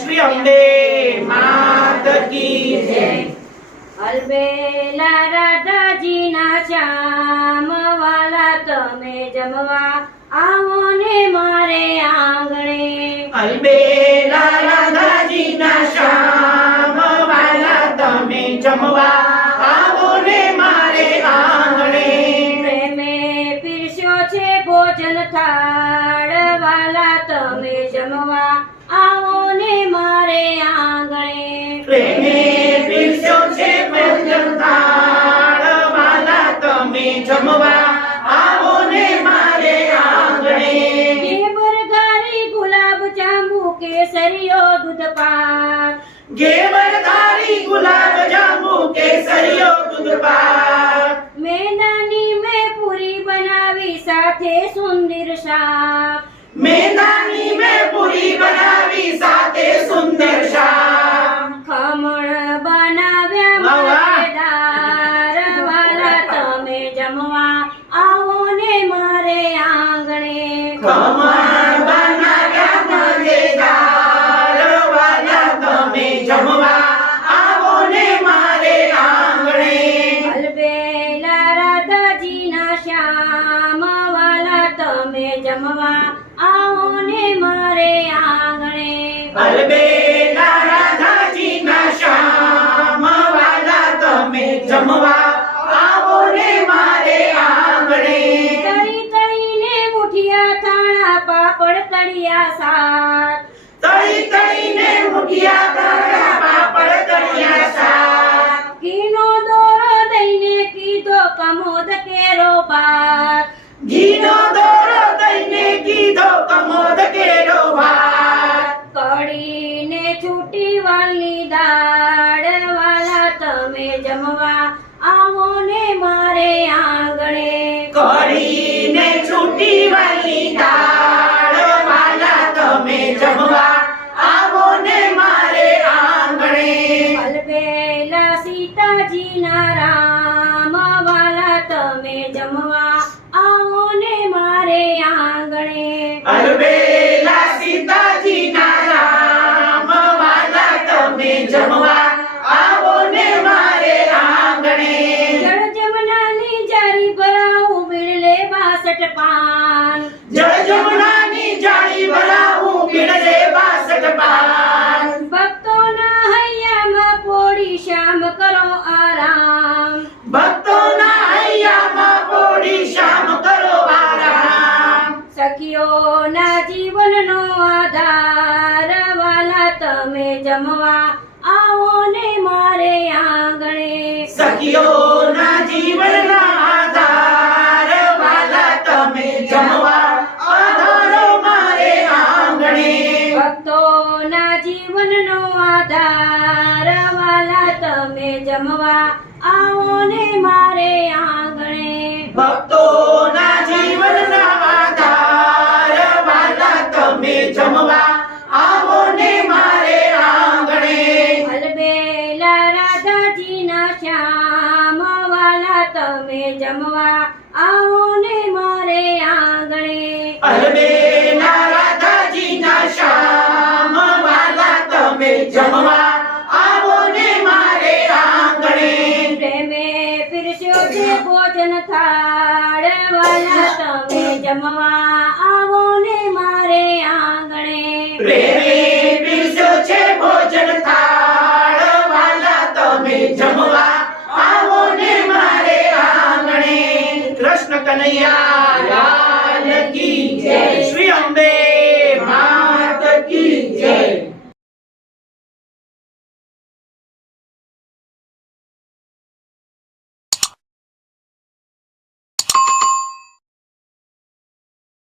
શ્રી અંબે માત કી જય. અલબેલા શ્યામ વાલા તમે જમવા. આવો ને મારે આંગણે છે ભોજન થાળ વાલા તમે જમવા આવો ને મારે આંગણે. પ્રેમે પીરસ્યો છે ભોજન થાળ વાલા તમે જમવા આવો ને મારે આંગણે. ઘેબર ગુલાબ જાંબુ કેસરીઓ દૂધ પાક ઘેવરધારી ગુલાબ જાંબુ કેસરીયો દૂધ પાક સાથે સુંદર શાક મેદાની મેં પૂરી બનાવી સાથે સુંદર શાક ખમણ બનાવ્યા. મજેદાર વાલા તમે જમવા આવો ને મારે આંગણે ખમણ જમવા આવો ને મારે આંગણે. અલબેલા રાધાજીના શ્યામ વાલા તમે જમવા આવો ને મારે આંગણે. તળી તળીને મુઠિયા તાણા પાપડ તળિયા સાત તળી તળીને મુઠિયા તાણા પાપડ તળિયા કરીને છૂટી વાલી દાળ વાલા તમે જમવા આવો ને મારે આંગણે. અલબેલા સીતાજીના રામ વાલા તમે જમવા આવો ને મારે આંગણે. અલબેલા સીતાજીના રામ વાલા તમે જમવા સખીઓના જીવનનો આધાર વાલા તમે જમવા આવો ને મારે આંગણે. સખીઓના જીવનના આધાર વાલા તમે જમવા આધારો મારે આંગણે. ભક્તોના જીવનનો આધાર વાલા તમે જમવા આવો ને મારે આંગણે. ભક્તોના જમવા આવો ને મારે આંગણે. વાલા તમે જમવા આવો ને મારે આંગણે. પ્રેમે પીરસ્યો છે ભોજન થાળ વાલા તમે જમવા આવો ને મારે આંગણે. પ્રેમે પીરસ્યો છે ભોજન कन्हैया लाल की जय श्री